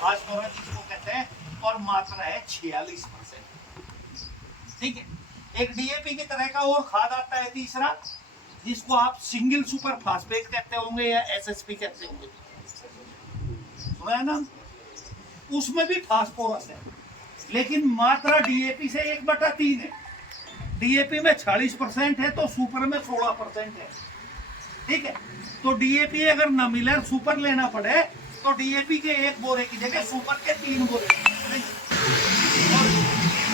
Phosphorus जिसको कहते हैं, और मात्रा है 46%। ठीक है। एक डीएपी की तरह का और खाद आता है तीसरा, जिसको आप सिंगल सुपर फास्फेट कहते होंगे या एसएसपी कहते होंगे, सुना है ना? उसमें भी फास्फोरस है, लेकिन मात्रा डीएपी से 1/3 है। डीएपी में 40% है तो सुपर में 16% है। ठीक है। तो डीएपी अगर न मिले सुपर लेना पड़े तो डीएपी के 1 बोरे की जगह सुपर के 3 बोरे। और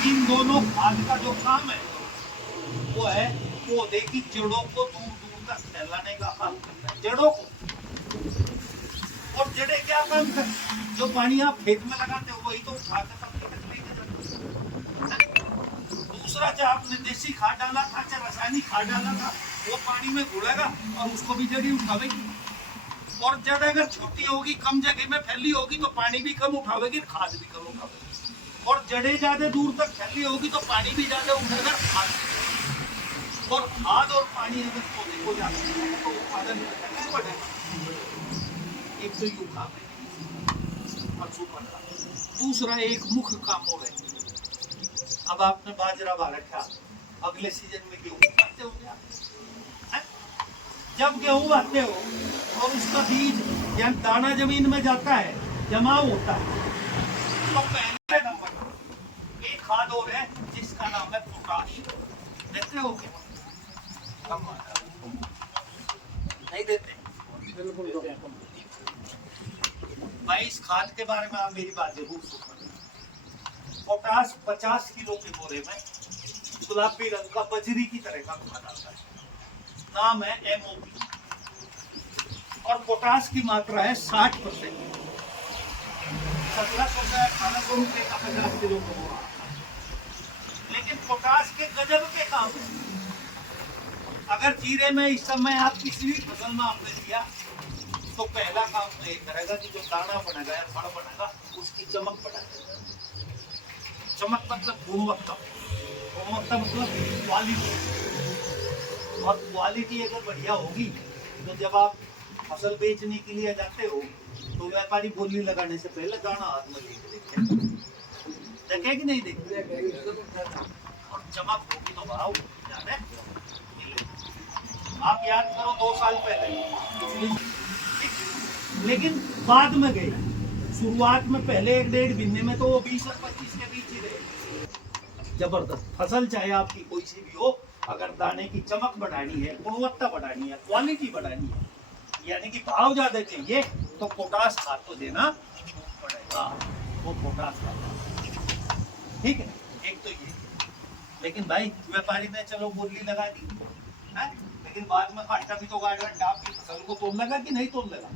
इन दोनों खाद का जो काम है वो है पौधे की जड़ों को दूर दूर तक फैलाने का काम करता है, जड़ों को। और जड़ें क्या काम करती है? जो पानी आप खेत में लगाते हो वही तो उठा के पत्ती तक लेके जाते हो। दूसरा, चाहे आपने देसी खाद डाला था चाहे रासायनिक खाद डाला था, वो पानी में घुलेगा और उसको भी जड़ी उठावेगी। और जड़ अगर छोटी होगी, कम जगह में फैली होगी, तो पानी भी कम उठावेगी, खाद भी कम उठावेगी। और जड़ें ज्यादा दूर तक फैली होगी तो पानी भी ज्यादा उठेगा, खाद भी। और खाद और पानी अगर पौधे को ज्यादा मिलेगा तो उत्पादन बढ़ेगा। एक तो यू काम है और सुपर का। दूसरा एक मुख्य काम हो गया, अब आपने बाजरा बा रखा, अगले सीजन में गेहूं खाते हो क्या? जब गेहूं आते हो और उसका बीज या दाना जमीन में जाता है, जमाव होता है, तो पहले नंबर एक खाद और है जिसका नाम है पोटाश। देते हो क्या? नहीं देते? भाई इस खाद के बारे में आप मेरी बात जरूर सुनो। पोटाश 50 किलो के बोरे में गुलाबी रंग का बजरी की तरह का खाद आता है, नाम है एमओपी। और पोटाश की मात्रा है 60%। 1700 से 1800 रुपए का 50 किलो का बोरा। लेकिन पोटाश के गजब के काम है। अगर जीरे में इस समय आप किसी भी फसल में आपने दिया तो पहला काम तो ये करेगा कि जो दाना बनेगा या फल बनेगा उसकी चमक बढ़ाएगा। चमक मतलब गुणवत्ता, गुणवत्ता मतलब क्वालिटी। और क्वालिटी अगर बढ़िया होगी तो जब आप फसल बेचने के लिए जाते हो तो व्यापारी बोली लगाने से पहले दाना हाथ में देखे कि नहीं देखे? और चमक होगी तो भाव ज्यादा मिलेगा। आप याद करो 2 साल पहले, लेकिन बाद में गए, शुरुआत में पहले 1-1.5 महीने में तो वो 20 और 25 के बीच ही रहे। जबरदस्त फसल चाहे आपकी कोई सी भी हो, अगर दाने की चमक बढ़ानी है, गुणवत्ता बढ़ानी है, क्वालिटी बढ़ानी है, यानी कि भाव ज्यादा चाहिए, तो पोटाश खाद तो देना पड़ेगा। वो पोटाश खाद, ठीक है। एक तो ये, लेकिन भाई व्यापारी ने चलो बोली लगा दी है, लेकिन बाद में काटा भी तो गाड़िया आपकी फसल को तोड़ लगा कि नहीं तोड़ लगा।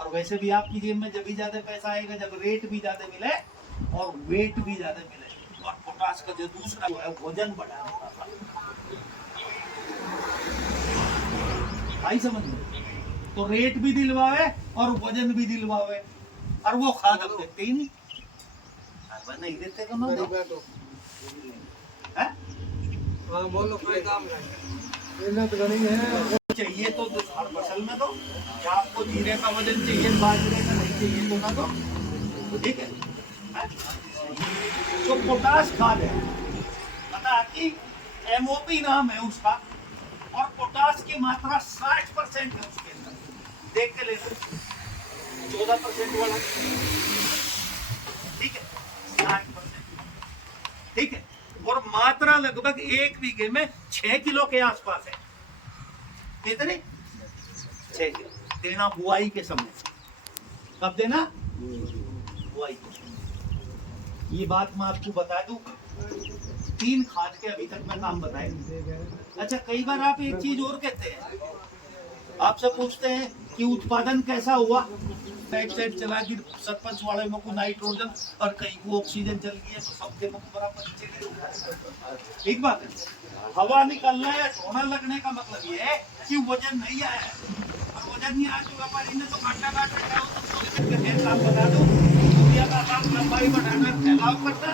और वैसे भी आपकी जेब में जब भी ज्यादा पैसा आएगा जब रेट भी ज्यादा मिले और वेट भी ज्यादा मिले। और पोटाश का जो दूसरा है वजन बढ़ाने का, भाई समझ लो, तो रेट भी दिलवावे और वजन भी दिलवावे। और वो खाद अब देते ही नहीं, नहीं देते तो ना दो। बोलो कोई काम चाहिए तो हर फसल में दो, या आपको जीरे का वजन चाहिए बाजरे का नहीं चाहिए तो ना दो, ठीक है। तो पोटाश खाद है, पता कि एमओपी नाम है उसका, और पोटाश की मात्रा 60% है उसके अंदर। देख के लेना 14% वाला, ठीक है, 60%, ठीक है। और मात्रा लगभग 1 बीघे में 6 किलो के आसपास है। कितने? 6 किलो देना बुआई के समय। कब देना? बुआई के समय। ये बात मैं आपको बता दूं, 3 खाद के अभी तक मैं नाम बताए। अच्छा, कई बार आप एक चीज और कहते हैं, आपसे पूछते हैं कि उत्पादन कैसा हुआ, साइड चला कि सरपंच वाले में को नाइट्रोजन और कहीं को ऑक्सीजन चल गई है तो सबके मुख बराबर चली। एक बात है, हवा निकलना है, सोना लगने का मतलब ये है कि वजन नहीं आया है। और वजन नहीं आया तो व्यापारी ने तो घाटा काट रखा हो, तो सोने के काम बता दो, यूरिया का काम लंबाई बढ़ाना, फैलाव करना।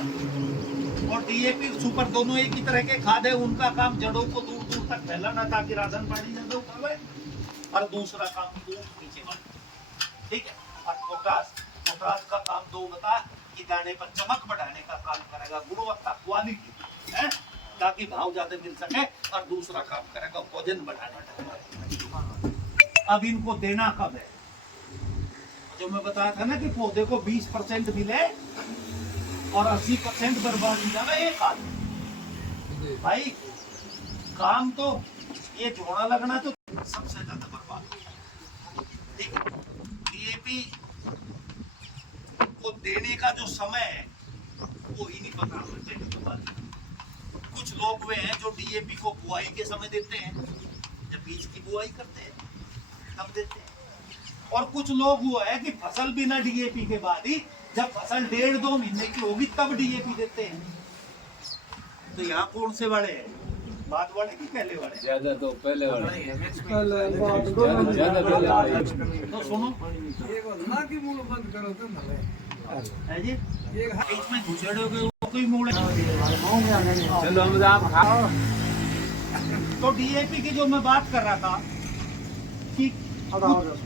और डीएपी सुपर दोनों एक ही तरह के खाद है, उनका काम जड़ों को दूर दूर तक फैलाना ताकि राशन पानी ज्यादा उठावे। और दूसरा काम दूर नीचे बढ़े, ठीक है। और पोटाश पोटास का काम दो बता कि दाने पर चमक बढ़ाने का काम करेगा, गुणवत्ता क्वालिटी है, ताकि भाव ज्यादा मिल सके, और दूसरा काम करेगा वजन बढ़ाने का। अब इनको देना कब है? जो मैं बताया था ना कि पौधे को 20% मिले और 80% बर्बाद हो जाएगा एक आदमी। भाई काम तो ये जोड़ा लगना तो सबसे ज्यादा बर्बाद हो जाएगा। ठीक है, डीएपी को देने का जो समय है वो ही नहीं पता होना चाहिए। कुछ लोग वे हैं जो डीएपी को बुआई के समय देते हैं, जब बीज की बुआई करते हैं तब देते हैं, और कुछ लोग वो है कि फसल बिना डीएपी के बाद ही जब फसल 1.5-2 महीने की होगी तब डीएपी देते हैं। तो यहाँ कौन से वाले हैं, बाद वाले की पहले वाले? ज्यादा तो पहले वाले। ज्यादा पहले वाले। तो सुनो बंद करो तो है जी, इसमें घुसड़ोगे वो कोई मूड चलो हम आप खाओ। तो डीएपी की जो मैं बात कर रहा था कि कुछ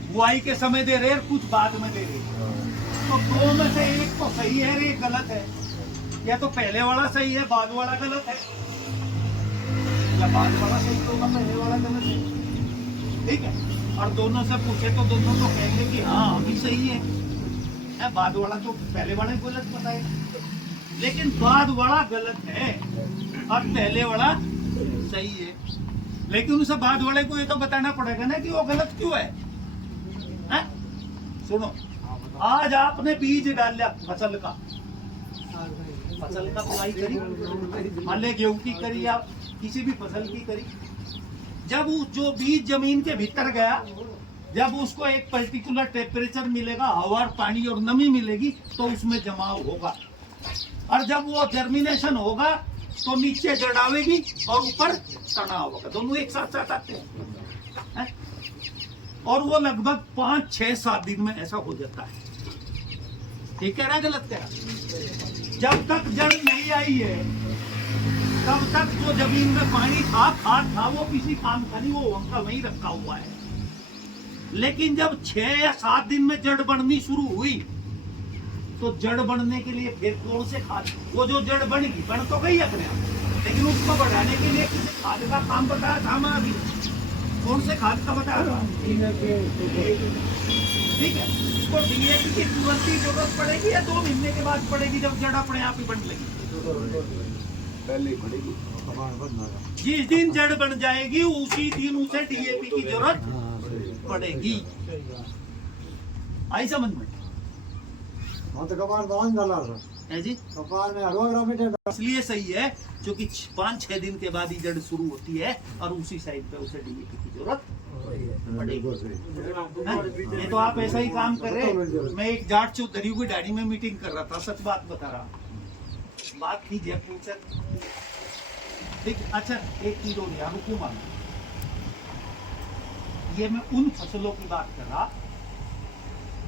बुआई के समय दे रहे, कुछ बाद में दे रहे, तो दो में से एक तो सही है और एक गलत है, या तो पहले वाला सही है बाद वाला गलत है, या बाद वाला सही होगा पहले वाला गलत है। ठीक है, और दोनों से पूछे तो दोनों तो कहेंगे कि हाँ अभी सही है, बाद वाला तो पहले वाला गलत बताएगा। लेकिन बाद वाला गलत है और पहले वाला सही है, लेकिन उसे बाद वाले को ये तो बताना पड़ेगा ना कि वो गलत क्यों है, हैं? सुनो, आज आपने बीज डाला फसल का बुआई करी, मान ले गेहूं की करी या किसी भी फसल की करी, जब जो बीज जमीन के भीतर गया, जब उसको एक पर्टिकुलर टेम्परेचर मिलेगा, हवा और पानी और नमी मिलेगी तो उसमें जमाव होगा, और जब वो जर्मिनेशन होगा तो नीचे जड़ आवेगी और ऊपर तना होगा, दोनों एक साथ साथ आते हैं, और वो लगभग 5, 6, 7 दिन में ऐसा हो जाता है। ठीक है ना, गलत कह रहा? जब तक जड़ नहीं आई है तब तक जो जमीन में पानी था, खाद था, वो किसी काम का नहीं, वो उनका वहीं रखा हुआ है। लेकिन जब 6 या 7 दिन में जड़ बढ़नी शुरू हुई तो जड़ बढ़ने के लिए फिर कौन से खाद, वो जो जड़ बढ़ेगी, बढ़ तो गई अपने आप, लेकिन उसको बढ़ाने के लिए किसी खाद का काम बताया था हमें, अभी कौन से खाद का बताया था? ठीक है, तो डीएपी की तुरंत ही जरूरत पड़ेगी या 2 महीने के बाद पड़ेगी जब जड़ अपने आप ही बढ़ने लगी? पहले पड़ेगी। जिस दिन जड़ बन जाएगी उसी दिन उसे डीएपी की जरूरत पड़ेगी। आई समझ में? तो कपार बांध डाला है जी, कपार में हरवा ग्राम इसलिए सही है क्योंकि 5-6 दिन के बाद ही जड़ शुरू होती है और उसी साइड पे उसे डीएपी की जरूरत पड़ेगी। ये तो आप ऐसा ही काम कर रहे। मैं एक जाट चौधरी की डायरी में मीटिंग कर रहा था, सच बात बता रहा, बात की जयपुर से। ठीक, अच्छा एक चीज और यार क्यों मान, ये मैं उन फसलों की बात कर रहा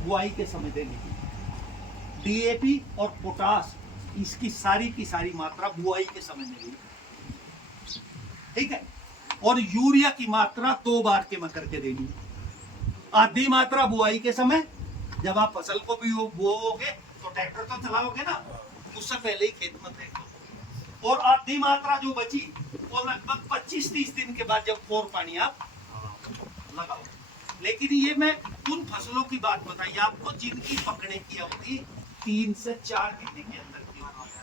बुआई के समय देने की, डीएपी और पोटास इसकी सारी की सारी मात्रा बुआई के समय में ली, ठीक है, और यूरिया की मात्रा 2 बार के में करके देनी, आधी मात्रा बुआई के समय जब आप फसल को भी बोओगे तो ट्रैक्टर तो चलाओगे ना, उससे पहले ही खेत में देखो, और आधी मात्रा जो बची वो लगभग 25-30 दिन के बाद जब 4 पानी आप लगाओ। लेकिन ये मैं उन फसलों की बात बताई आपको जिनकी पकने की अवधि 3 से 4 महीने के अंदर की होती है,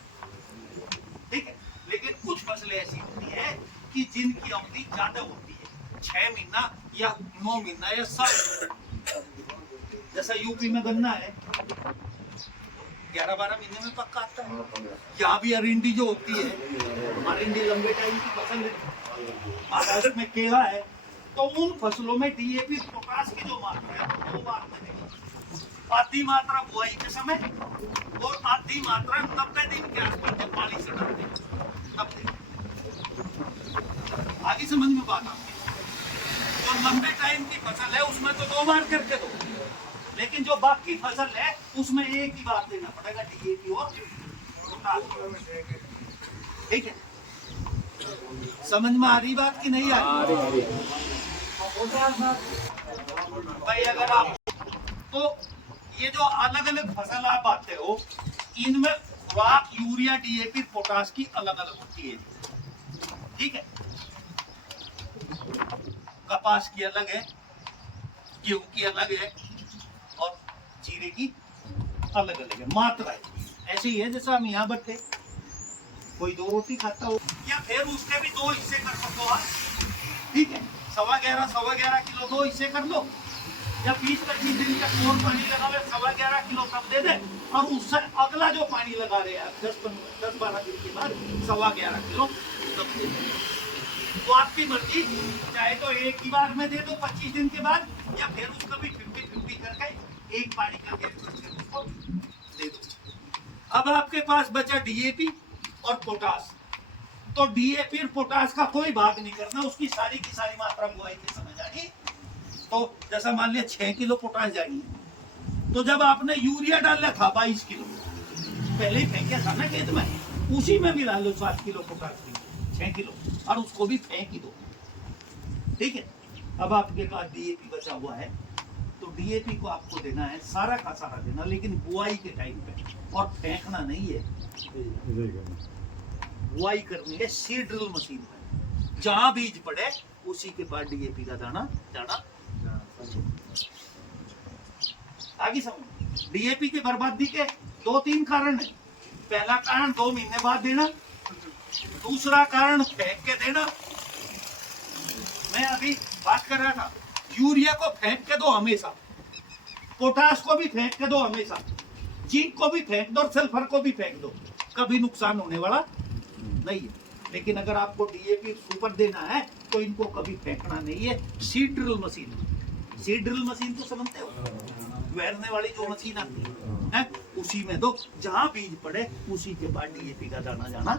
ठीक है। लेकिन कुछ फसलें ऐसी होती है कि जिनकी अवधि ज्यादा होती है, 6 महीना या 9 महीना या 7, जैसा यूपी में गन्ना है 11-12 महीने में पक्का आता है। यहाँ भी अरिंडी जो होती है, अरिंडी लंबे टाइम की फसल है, महाराष्ट्र में केला है, तो उन फसलों में डीएपी पोटास की जो मात्रा है वो 2 बार मिलेगी, आधी मात्रा बुआई के समय और आधी मात्रा 90 दिन के आसपास जब पानी से डालते तब देंगे। आगे समझ में बात आपकी, जो लंबे टाइम की फसल है उसमें तो 2 बार करके दो, लेकिन जो बाकी फसल है उसमें एक ही बार देना पड़ेगा, डीएपी और पोटास, ठीक है। समझ में आ रही बात की नहीं आ रही? भाई अगर आप तो ये जो अलग अलग फसल आप पाते हो, इनमें खुराक यूरिया, डीएपी, पोटाश की अलग अलग होती है। ठीक है, कपास की अलग है, गेहूं की अलग है, और जीरे की अलग अलग है, मात्रा है। ऐसे ही है जैसा हम यहाँ बैठे कोई 2 रोटी खाता हो, या फिर उसके भी 2 हिस्से कर सकते हो आप। ठीक है, 11.5 किलो 2 हिस्से कर लो, या 20-25 दिन तक और पानी लगावे 11.5 किलो तब दे दे, और उससे अगला जो पानी लगा रहे हैं 10-12 दिन के बाद 11.5 किलो तब दे दे। तो आपकी मर्जी, चाहे तो एक ही बार में दे दो 25 दिन के बाद, या फिर उसको भी 50-50 करके एक पानी का गैस करके उसको दे दो। अब आपके पास बचा डीएपी और पोटाश। तो डीएपी और पोटाश का कोई भाग नहीं करना, उसकी सारी की सारी मात्रा बुआई के समय जानी। तो जैसा मान लिया 6 किलो पोटाश जाएगी, तो जब आपने यूरिया डाला था 22 किलो, पहले ही फेंका था ना खेत में, उसी में मिला लो 7 किलो पोटाश की, 6 किलो, और उसको भी फेंक ही दो। ठीक है, अब आपके पास डीएपी बचा हुआ है, तो डीएपी को आपको देना है सारा का सारा देना, लेकिन बुआई के टाइम पे, और फेंकना नहीं है, बुआई करनी है सीड ड्रिल मशीन में। जहां बीज पड़े उसी के पास डीएपी का दाना जाना। आगे समझ, डीएपी की बर्बादी के 2-3 कारण है। पहला कारण 2 महीने बाद देना, दूसरा कारण फेंक के देना। मैं अभी बात कर रहा था, यूरिया को फेंक के दो हमेशा, पोटाश को भी फेंक के दो हमेशा, जिंक को भी फेंक दो, सल्फर को भी फेंक दो, कभी नुकसान होने वाला नहीं है। लेकिन अगर आपको डीएपी सुपर देना है तो इनको कभी फेंकना नहीं है। Seed drill machine, seed drill machine तो समझते हो, वैरने वाली जो मशीन आती है, उसी में दो, जहां बीज पड़े उसी के बाद डीएपी का दाना जाना।